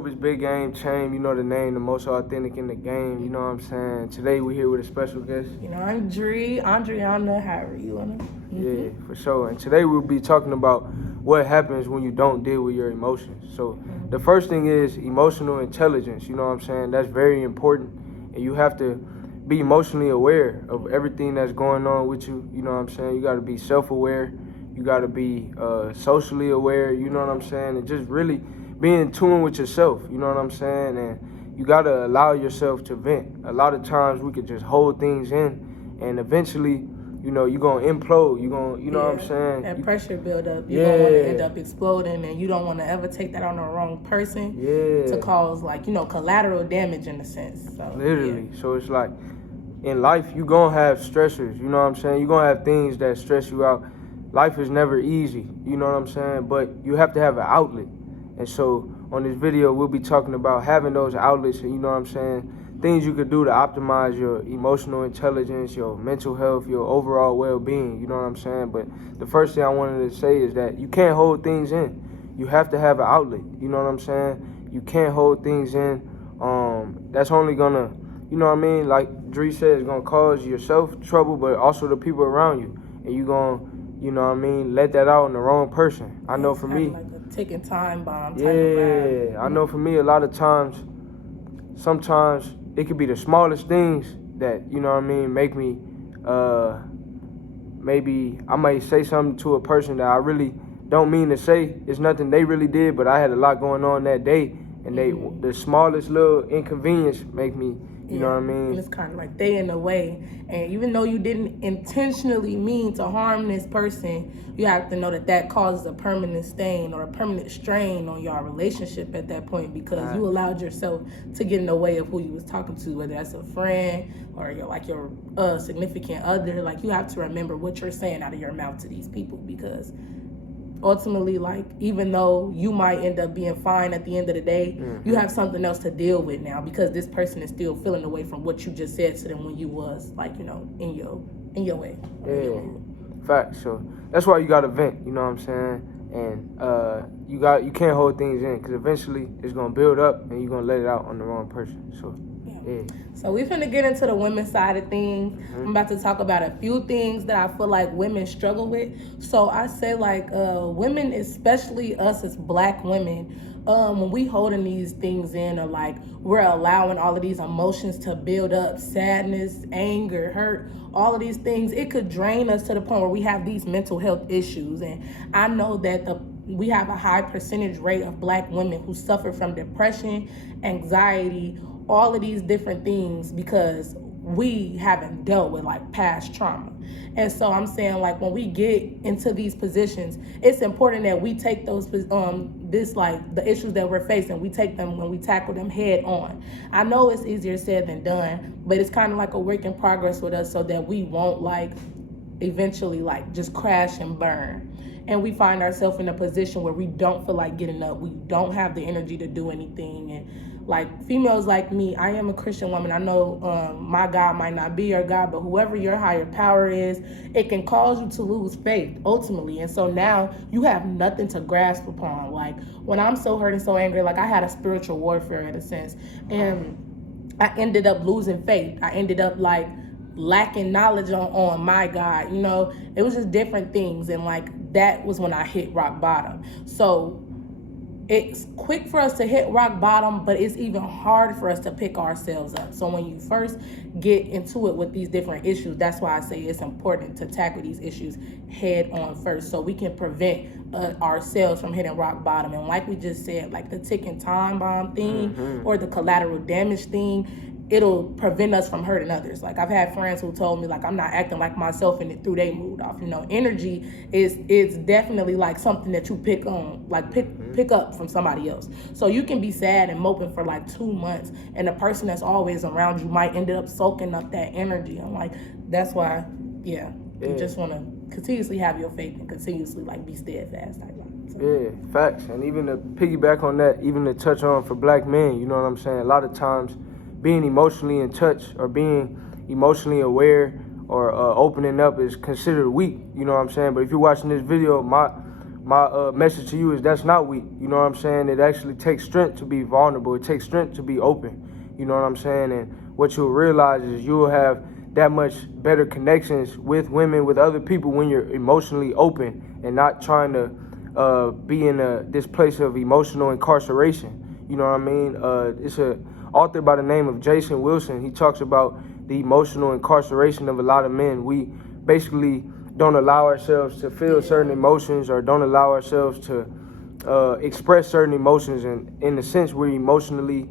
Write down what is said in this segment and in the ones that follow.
up? It's BigGameCham, you know the name, the most authentic in the game, you know what I'm saying? Today we're here with a special guest. You know, I'm Dre, Andriana, however you wanna. Yeah, for sure. And today we'll be talking about what happens when you don't deal with your emotions. So the first thing is emotional intelligence, you know what I'm saying? That's very important. And you have to be emotionally aware of everything that's going on with you, you know what I'm saying? You gotta be self-aware, you gotta be socially aware, you know what I'm saying? And just really be in tune with yourself, you know what I'm saying? And you gotta allow yourself to vent. A lot of times we could just hold things in, and eventually, you know, you're gonna implode. You're gonna, you know what I'm saying? That pressure build up. You're gonna want to end up exploding, and you don't want to ever take that on the wrong person to cause, like, you know, collateral damage in a sense. So, literally. So it's like, in life, you're gonna have stressors, you know what I'm saying? You're gonna have things that stress you out. Life is never easy, you know what I'm saying? But you have to have an outlet. And so on this video, we'll be talking about having those outlets, and you know what I'm saying, things you could do to optimize your emotional intelligence, your mental health, your overall well-being, you know what I'm saying? But the first thing I wanted to say is that you can't hold things in. You have to have an outlet, you know what I'm saying? You can't hold things in. That's only gonna, you know what I mean? Like Dre said, it's gonna cause yourself trouble, but also the people around you. And you gonna, you know what I mean, let that out on the wrong person. I know for me. Like a ticking time bomb type of I know for me, a lot of times, sometimes it could be the smallest things that, you know what I mean, make me, maybe I might say something to a person that I really don't mean to say. It's nothing they really did, but I had a lot going on that day, and the smallest little inconvenience make me, you know what I mean? It's kind of like they in the way. And even though you didn't intentionally mean to harm this person, you have to know that that causes a permanent stain or a permanent strain on your relationship at that point, because you allowed yourself to get in the way of who you was talking to, whether that's a friend or your significant other. Like, you have to remember what you're saying out of your mouth to these people, because ultimately, like, even though you might end up being fine at the end of the day, you have something else to deal with now, because this person is still feeling away from what you just said to them when you was, like, you know, in your way. Facts. So that's why you gotta vent, you know what I'm saying? And you can't hold things in, because eventually it's gonna build up and you're gonna let it out on the wrong person. So So we're finna get into the women's side of things. I'm about to talk about a few things that I feel like women struggle with. So I say, like, women, especially us as black women, when we holding these things in, or like we're allowing all of these emotions to build up, sadness, anger, hurt, all of these things, it could drain us to the point where we have these mental health issues. And I know that we have a high percentage rate of black women who suffer from depression, anxiety, all of these different things, because we haven't dealt with, like, past trauma. And so I'm saying, like, when we get into these positions, it's important that we take those the issues that we're facing, we take them when we tackle them head on. I know it's easier said than done, but it's kind of like a work in progress with us, so that we won't, like, eventually, like, just crash and burn. And we find ourselves in a position where we don't feel like getting up. We don't have the energy to do anything. And, like, females like me, I am a Christian woman. I know my God might not be your God, but whoever your higher power is, it can cause you to lose faith ultimately. And so now you have nothing to grasp upon. Like, when I'm so hurt and so angry, like, I had a spiritual warfare in a sense, and I ended up losing faith. I ended up, like, lacking knowledge on my God. You know, it was just different things. And, like, that was when I hit rock bottom. So it's quick for us to hit rock bottom, but it's even hard for us to pick ourselves up. So when you first get into it with these different issues, that's why I say it's important to tackle these issues head on first, so we can prevent ourselves from hitting rock bottom. And like we just said, like the ticking time bomb thing or the collateral damage thing, it'll prevent us from hurting others. Like, I've had friends who told me, like, I'm not acting like myself, and it threw their mood off. You know, energy is definitely, like, something that you pick on, like pick up from somebody else. So you can be sad and moping for like 2 months, and the person that's always around you might end up soaking up that energy. I'm like, that's why, you just want to continuously have your faith and continuously, like, be steadfast. Facts. And even to piggyback on that, even to touch on for black men, you know what I'm saying? A lot of times, being emotionally in touch or being emotionally aware or opening up is considered weak, you know what I'm saying? But if you're watching this video, my message to you is that's not weak. You know what I'm saying? It actually takes strength to be vulnerable. It takes strength to be open. You know what I'm saying? And what you'll realize is you'll have that much better connections with women, with other people when you're emotionally open and not trying to be in this place of emotional incarceration. You know what I mean? It's a author by the name of Jason Wilson. He talks about the emotional incarceration of a lot of men. We basically don't allow ourselves to feel certain emotions or don't allow ourselves to express certain emotions, and in a sense we're emotionally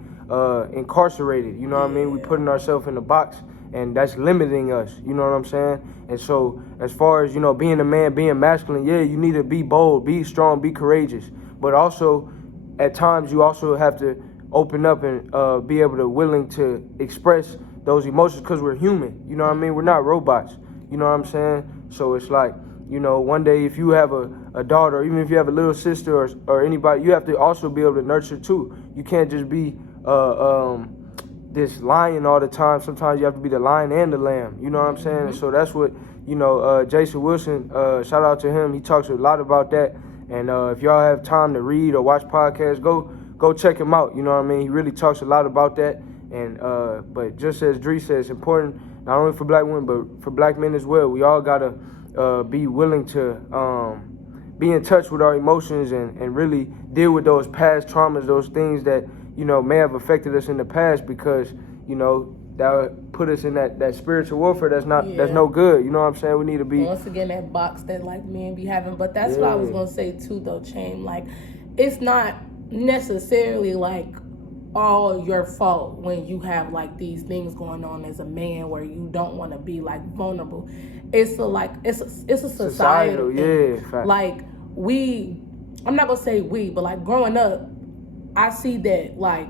incarcerated. You know what I mean? We're putting ourselves in a box, and that's limiting us. You know what I'm saying? And so as far as, you know, being a man, being masculine, yeah, you need to be bold, be strong, be courageous, but also at times you also have to open up and be able to willing to express those emotions, because we're human. You know what I mean? We're not robots. You know what I'm saying? So it's like, you know, one day if you have a daughter, or even if you have a little sister or anybody, you have to also be able to nurture too. You can't just be this lion all the time. Sometimes you have to be the lion and the lamb. You know what I'm saying? And so that's what, you know, Jason Wilson, shout out to him. He talks a lot about that. And if y'all have time to read or watch podcasts, go check him out. You know what I mean? He really talks a lot about that. And but just as Dre said, it's important not only for black women but for black men as well. We all gotta be willing to be in touch with our emotions and really deal with those past traumas, those things that, you know, may have affected us in the past, because, you know, that would put us in that spiritual warfare that's no good. You know what I'm saying? We need to be, once again, that box that like men be having. But that's what I was gonna say too, though, Cham. Like, it's not necessarily like all your fault when you have like these things going on as a man where you don't want to be like vulnerable. It's a societal thing. Fact. Like, I'm not gonna say we, but like growing up, I see that like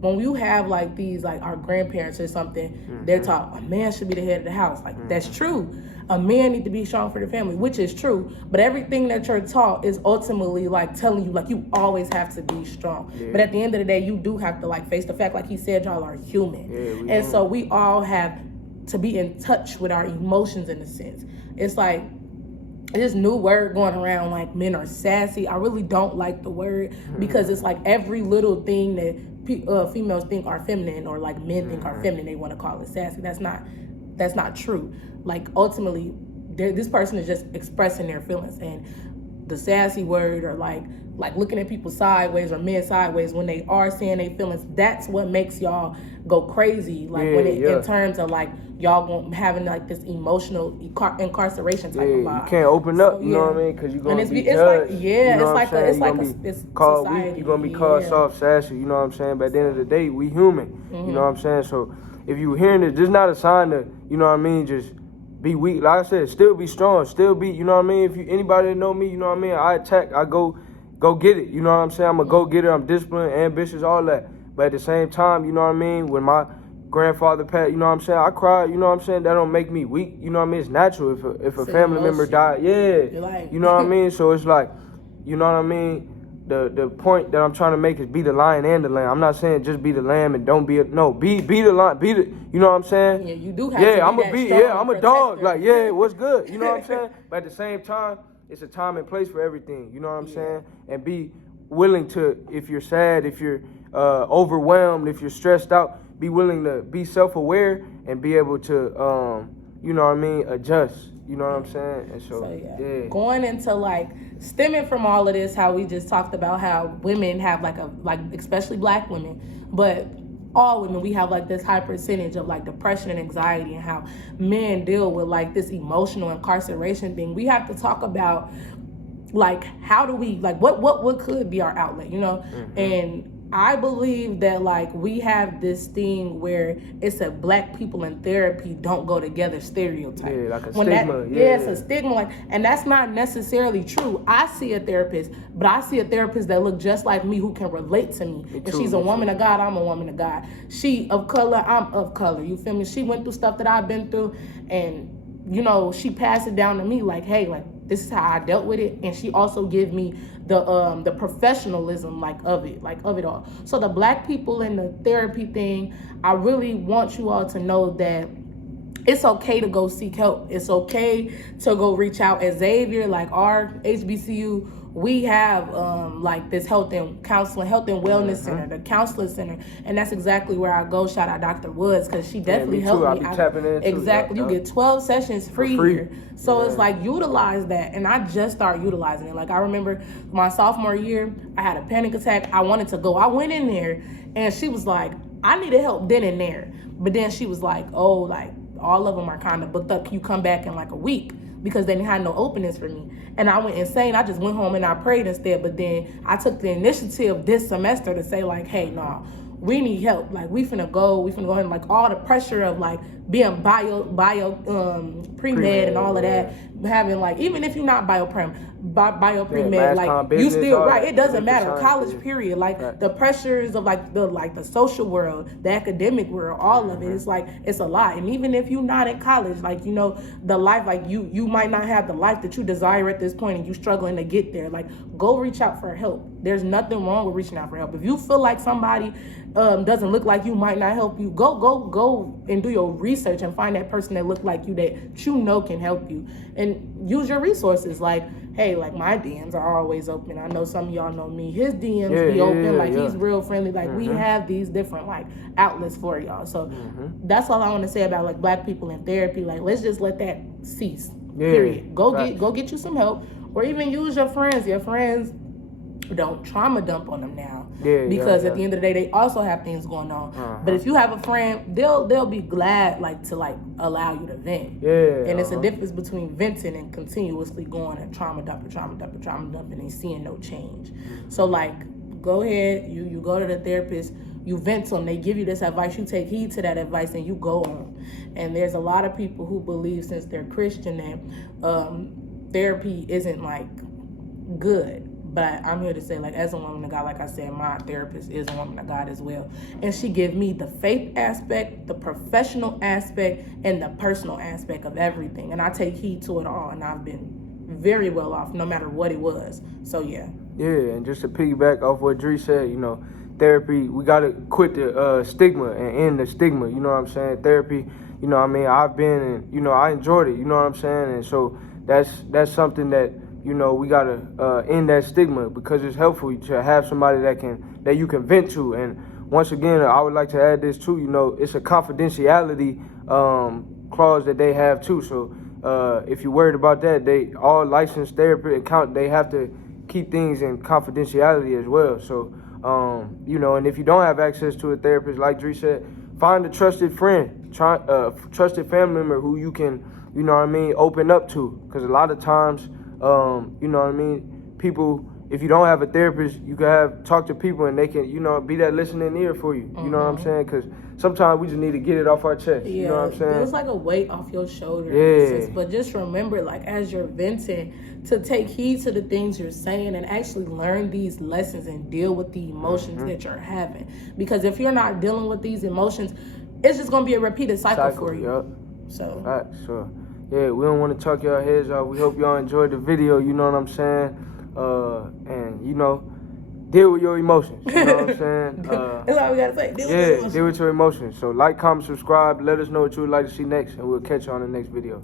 when you have like these, like our grandparents or something, they're taught a man should be the head of the house. Like, that's true. A man need to be strong for the family, which is true. But everything that you're taught is ultimately like telling you like you always have to be strong. Yeah. But at the end of the day, you do have to like face the fact, like he said, y'all are human. And so we all have to be in touch with our emotions in a sense. It's like this new word going around, like men are sassy. I really don't like the word, because it's like every little thing that females think are feminine, or like men think are feminine, they want to call it sassy. That's not true. Like, ultimately, this person is just expressing their feelings, and the sassy word, or like looking at people sideways, or men sideways when they are saying their feelings, that's what makes y'all go crazy. Like, in terms of like y'all having like this emotional incarceration type of vibe. You can't open up. You know what I mean? Because you're gonna be judged. It's like it's called society. Weak. You're gonna be called soft, sassy. You know what I'm saying? But at the end of the day, we human. You know what I'm saying? So if you hearing this, this is not a sign to, you know what I mean, just be weak. Like I said, still be strong, still be, you know what I mean? If anybody that know me, you know what I mean, I attack, I go get it. You know what I'm saying? I'm a go-getter, I'm disciplined, ambitious, all that. But at the same time, you know what I mean, when my grandfather passed, you know what I'm saying, I cried, you know what I'm saying, that don't make me weak. You know what I mean? It's natural if a family member died. You know what I mean? So it's like, you know what I mean? The point that I'm trying to make is be the lion and the lamb. I'm not saying just be the lamb and don't be be the lion, you know what I'm saying? Yeah, you do have to I'm a dog. Like, what's good? You know what I'm saying? But at the same time, it's a time and place for everything. You know what I'm saying? And be willing to, if you're sad, if you're overwhelmed, if you're stressed out, be willing to be self-aware and be able to, you know what I mean, adjust. You know what I'm saying? And so going into like stemming from all of this, how we just talked about how women have like especially black women, but all women, we have like this high percentage of like depression and anxiety, and how men deal with like this emotional incarceration thing. We have to talk about like how do we, like what could be our outlet, you know? And I believe that like we have this thing where it's a black people in therapy don't go together stereotype. Yeah, like a stigma. It's a stigma, like, and that's not necessarily true. I see a therapist, but I see a therapist that look just like me, who can relate to me. If she's a woman of God, I'm a woman of God. She of color, I'm of color. You feel me? She went through stuff that I've been through, and you know, she passed it down to me like, hey, like, this is how I dealt with it. And she also give me the professionalism of it all. So the black people in the therapy thing, I really want you all to know that it's okay to go seek help. It's okay to go reach out. At Xavier, like our HBCU, we have like this health and counseling, health and wellness center, the counselor center, and that's exactly where I go. Shout out Dr. Woods, because she definitely helped me. I'll be tapping in too. Exactly, you get 12 sessions free here, so it's like utilize that. And I just started utilizing it. Like I remember my sophomore year, I had a panic attack. I wanted to go. I went in there, and she was like, I needed help then and there, but then she was like, oh, like all of them are kind of booked up. Can you come back in like a week? Because they didn't have no openings for me. And I went insane. I just went home and I prayed instead. But then I took the initiative this semester to say like, hey, nah, we need help. Like we finna go ahead, and like all the pressure of like being bio pre-med and all of that, having like, even if you're not bio pre-med, like you still right, it doesn't matter. College period, like the pressures of like the social world, the academic world, all of it, it's like it's a lot. And even if you're not in college, like you know, the life, like you might not have the life that you desire at this point and you struggling to get there, like go reach out for help. There's nothing wrong with reaching out for help. If you feel like somebody doesn't look like you, might not help you, go and do your research and find that person that look like you, that you know can help you, and use your resources. Like, hey, like my DMs are always open. I know some of y'all know me. His DMs be open. Like he's real friendly. Like we have these different like outlets for y'all. So that's all I want to say about like Black people in therapy. Like let's just let that cease. Period. Go get you some help, or even use your friends. Your friends, don't trauma dump on them now, because at the end of the day they also have things going on. But if you have a friend, they'll be glad like to like allow you to vent. And it's a difference between venting and continuously going and trauma dumping and seeing no change. So like go ahead, you go to the therapist, you vent to them, they give you this advice, you take heed to that advice and you go on. And there's a lot of people who believe, since they're Christian, that therapy isn't like good. But I'm here to say, like, as a woman of God, like I said, my therapist is a woman of God as well. And she gives me the faith aspect, the professional aspect, and the personal aspect of everything. And I take heed to it all. And I've been very well off, no matter what it was. So, yeah. Yeah, and just to piggyback off what Dre said, you know, therapy, we got to quit the stigma and end the stigma. You know what I'm saying? Therapy, you know what I mean? I've been, and, you know, I enjoyed it. You know what I'm saying? And so that's something that, you know, we gotta end that stigma, because it's helpful to have somebody that you can vent to. And once again, I would like to add this too. You know, it's a confidentiality clause that they have too. So if you're worried about that, all licensed therapists they have to keep things in confidentiality as well. So you know, and if you don't have access to a therapist, like Dre said, find a trusted friend, trusted family member who you can, you know what I mean, open up to. Because a lot of times, you know what I mean, people, if you don't have a therapist, you can talk to people and they can, you know, be that listening ear for you. You know what I'm saying? Because sometimes we just need to get it off our chest. You know what I'm saying? It's like a weight off your shoulders. But just remember, like, as you're venting, to take heed to the things you're saying and actually learn these lessons and deal with the emotions that you're having. Because if you're not dealing with these emotions, it's just going to be a repeated cycle for you. So. Right, sure. Yeah, we don't want to talk y'all heads off. We hope y'all enjoyed the video, you know what I'm saying? And, you know, deal with your emotions, you know what I'm saying? That's all we got to say. Deal with your emotions. So like, comment, subscribe. Let us know what you would like to see next, and we'll catch you on the next video.